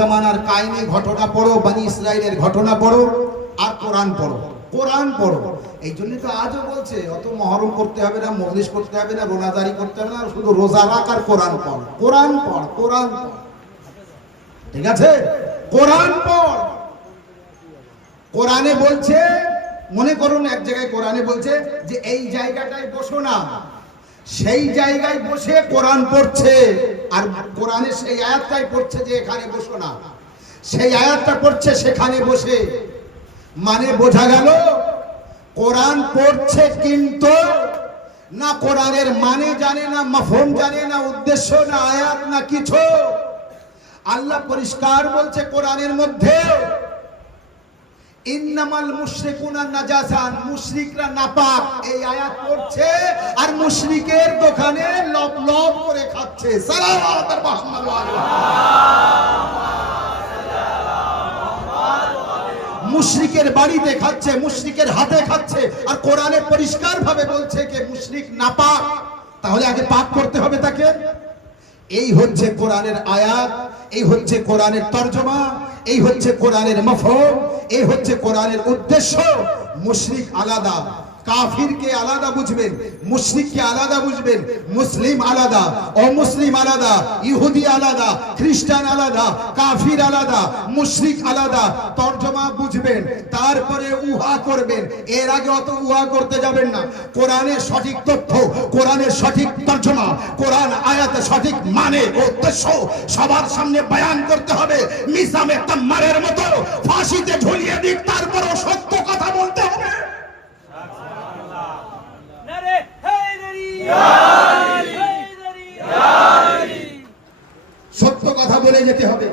জামানার কাহিনী ঘটনা পড়ো, বনি ইসরাইলের ঘটনা পড়ো, আর কোরআন পড়ো, কোরআন পড়ো। এই জন্য তো আজও বলছে অত মহরম করতে হবে না, মজলিস করতে হবে না, রোজাদারি করতে হবে না, শুধু রোজা রাখ আর কোরআন পড়, কোরআন পড়, কোরআন পড়। ঠিক আছে, কোরআন পড়। কোরআনে বলছে, মনে করুন এক জায়গায় কোরআনে বলছে যে এই জায়গাটায় বসো না, সেই জায়গায় বসে কোরআন পড়ছে, আর কোরআনে সেই আয়াতটাই পড়ছে যে এখানে বসো না, সেই আয়াতটা পড়ছে সেখানে বসে। মানে বোঝা গেল কোরআন পড়ছে কিন্তু না কোরআনের মানে জানে না, মাফহুম জানে না, উদ্দেশ্য না, আয়াত না কিছু। আল্লাহ পরিষ্কার বলছে কোরআনের মধ্যে, ইন্নামাল মুশরিকুনা নাজাসান, মুশরিকরা নাপাক। এই আয়াত পড়ছে আর মুশরিকের দোকানে লব লব করে খাচ্ছে। সালাওয়াত মুহাম্মদ ওয়া মুশরিকের বাড়িতে খাচ্ছে, মুশরিকের হাতে খাচ্ছে, আর কোরআনে পরিষ্কার ভাবে বলছে যে মুশরিক নাপাক। তাহলে আগে পাক করতে হবে তাকে। এই হচ্ছে কোরআনের আয়াত, এই হচ্ছে কোরআনের তরজমা, এই হচ্ছে কোরআনের মাফহুম, এই হচ্ছে কোরআনের উদ্দেশ্য। মুশরিক আলাদা, কাফিরকে আলাদা বুঝবেন, মুশরিককে আলাদা বুঝবেন, মুসলিম আলাদা, অমুসলিম আলাদা, ইহুদি আলাদা, খ্রিস্টান আলাদা, কাফির আলাদা, মুশরিক আলাদা। তরজমা বুঝবেন, তারপরে উহা করবেন। এর আগে অত উহা করতে যাবেন না। কোরআনের সঠিক তথ্য, কোরআনের সঠিক তরজমা, কোরআন আয়াতের সঠিক মানে উদ্দেশ্য সবার সামনে বয়ান করতে হবে। মিসামে তাম্মারের মতো ফাঁসিতে ঝুলিয়ে দিক, তারপরও সত্য কথা বলতে হবে। সত্য কথা বলে যেতে হবে।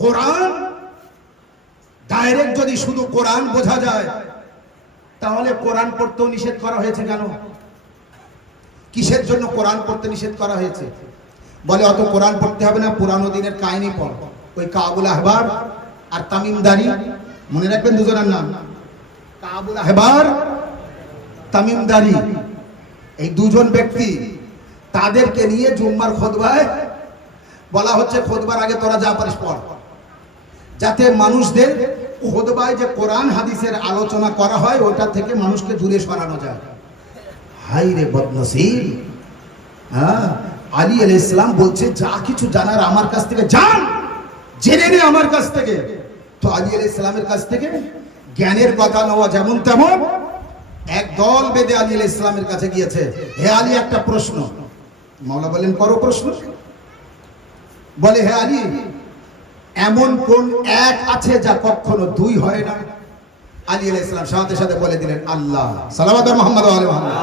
কোরআন ডাইরেক্ট যদি শুধু কোরআন বোঝা যায়, তাহলে কোরআন পড়তেও নিষেধ করা হয়েছে কেন? কিসের জন্য কোরআন পড়তে নিষেধ করা হয়েছে? বলে অত কোরআন পড়তে হবে না, পুরানো দিনের কাহিনী পড়। ওই কাবুল আহবার আর তামিমদারি, মনে রাখবেন দুজনের নাম, কাবুল আহবার, তামিমদারি, এই দুজন ব্যক্তি, তাদেরকে নিয়ে জুম্মার খুতবায় বলা হচ্ছে খুতবার আগে তোরা যা পারিস পড়, যাতে মানুষদের খুতবায় যে কোরআন হাদিসের আলোচনা করা হয় ওটা থেকে মানুষকে দূরে সরানো যায়। হাই রে বদনসিব! হ্যাঁ, আলী আলাইহিস সালাম বলছে যা কিছু জানার আমার কাছ থেকে জান, জেনে নে আমার কাছ থেকে। তো আলী আলাইহিস সালামের কাছ থেকে জ্ঞানের কথা নেওয়া যেমন তেমন। এক দল বেদে আলী আলাইহিস সালামের কাছে গিয়েছে, হে আলী একটা প্রশ্ন। মাওলা বলেন করো প্রশ্ন। বলে হে আলী, এমন কোন এক আছে যা কখনো দুই হয় না? আলী আলাইহিস সালাম সাথে সাথে বলে দিলেন আল্লাহ। সালাওয়াত মুহাম্মদ ওয়া আলি মুহাম্মদ।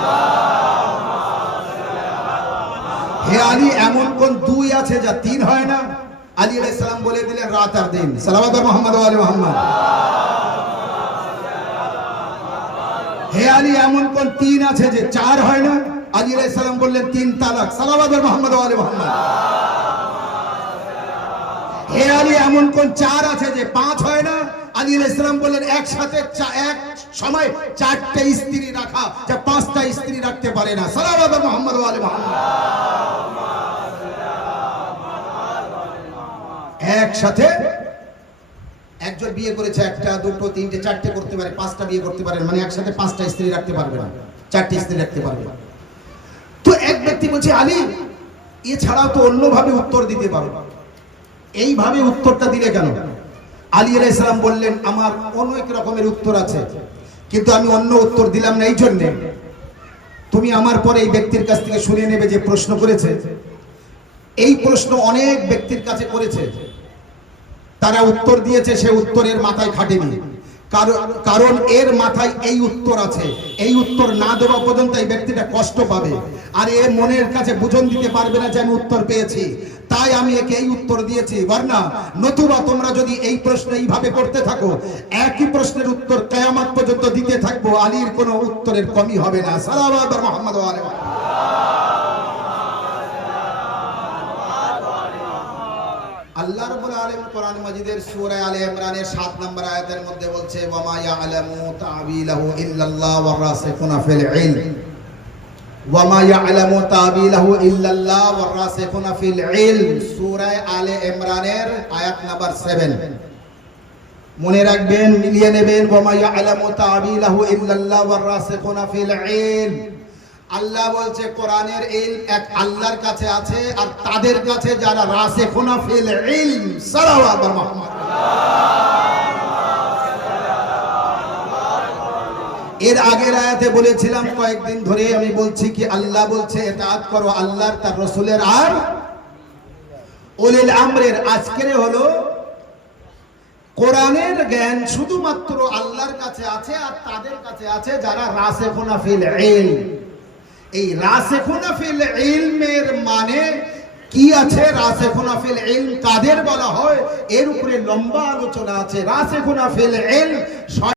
হে আলী, এমন কোন দুই আছে যা তিন হয় না? আলী আলাইহিস সালাম বলে দিলেন রাত আর দিন। সালাওয়াত মুহাম্মদ ওয়া আলি মুহাম্মদ। হে আলী, এমন কোন তিন আছে যে চার হয় না? আলী আলাইহিস সালাম বললেন তিন তালাক। সালাওয়াত মুহাম্মদ ওয়া আলি মুহাম্মদ। হে আলী, এমন কোন চার আছে যে পাঁচ হয় না? আলী আলাইহিস সালাম বললেন একসাথে এক সময় চারটে স্ত্রী রাখা যা পাঁচটা স্ত্রী রাখতে পারে না। সালাওয়াত মুহাম্মদ ওয়া আলি মুহাম্মদ। একসাথে একজন বিয়ে করেছে, একটা দুটো তিনটে চারটে করতে পারে, পাঁচটা বিয়ে করতে পারে, মানে একসাথে পাঁচটা স্ত্রী রাখতে পারবে না, চারটে স্ত্রী রাখতে পারবে না। তো এক ব্যক্তি বলছে আলী, এছাড়াও তো অন্যভাবে উত্তর দিতে পারো, এইভাবে উত্তরটা দিলে কেন? আলী আলাইহিস সালাম বললেন আমার অনেক রকমের উত্তর আছে, কিন্তু আমি অন্য উত্তর দিলাম না। এই জন্যে তুমি আমার পরে এই ব্যক্তির কাছ থেকে শুনে নেবে যে প্রশ্ন করেছে। এই প্রশ্ন অনেক ব্যক্তির কাছে করেছে, তারা উত্তর দিয়েছে, সে উত্তরের মাথায় খাটেনি। কারণ এর মাথায় এই উত্তর আছে, এই উত্তর না দেওয়া পর্যন্ত এই ব্যক্তিটা কষ্ট পাবে, আর এ মনের কাছে বুঝন দিতে পারবে না যে আমি উত্তর পেয়েছি। তাই আমি একে এই উত্তর দিয়েছি। বর্ণা নতুবা তোমরা যদি এই প্রশ্ন এইভাবে করতে থাকো, একই প্রশ্নের উত্তর কিয়ামত পর্যন্ত দিতে থাকবো, আলীর কোনো উত্তরের কমি হবে না। সালাওয়াত মুহাম্মদ ওয়া আলি মুহাম্মদ। আল্লাহ রাব্বুল আলামিন কোরআন মাজিদের সূরা আলে ইমরানের 7 নম্বর আয়াতের মধ্যে বলছে ওয়া মা ইয়ালামু তা'বিলাহু ইল্লাল্লাহ ওয়া রাসিখুনা ফিল ইলম। ওয়ামা ইয়ালামু তাবিলাহু ইল্লাল্লাহ ওয়ার রাসিখুনা ফিল ইলম, সূরা আলে ইমরানের আয়াত নাম্বার 7। মনে রাখবেন, মিলিয়ে নেবেন। ওয়ামা ইয়ালামু তাবিলাহু ইল্লাল্লাহ ওয়ার রাসিখুনা ফিল ইলম, আল্লাহ বলছে কোরআনের ইলম এক আল্লাহর কাছে আছে, আর তাদের কাছে যারা রাসিখুনা ফিল ইলম। সাল্লাল্লাহু আলা মুহাম্মদ। এর আগের আয়াতে বলেছিলাম, কয়েকদিন ধরে আমি বলছি কি আল্লাহ বলছে ইতাআত করো আল্লাহর, তার রাসূলের আর উলিল আমরের। আজকের হলো কোরআনের জ্ঞান শুধুমাত্র আল্লাহর কাছে আছে, আর তাদের কাছে আছে যারা রাসিখুনা ফিল ইলম। এই রাসিখুনা ফিল ইলমের মানে কি আছে, রাসিখুনা ফিল ইলম কাদের বলা হয়, এর উপরে লম্বা আলোচনা আছে। রাসিখুনা ফিল ইলম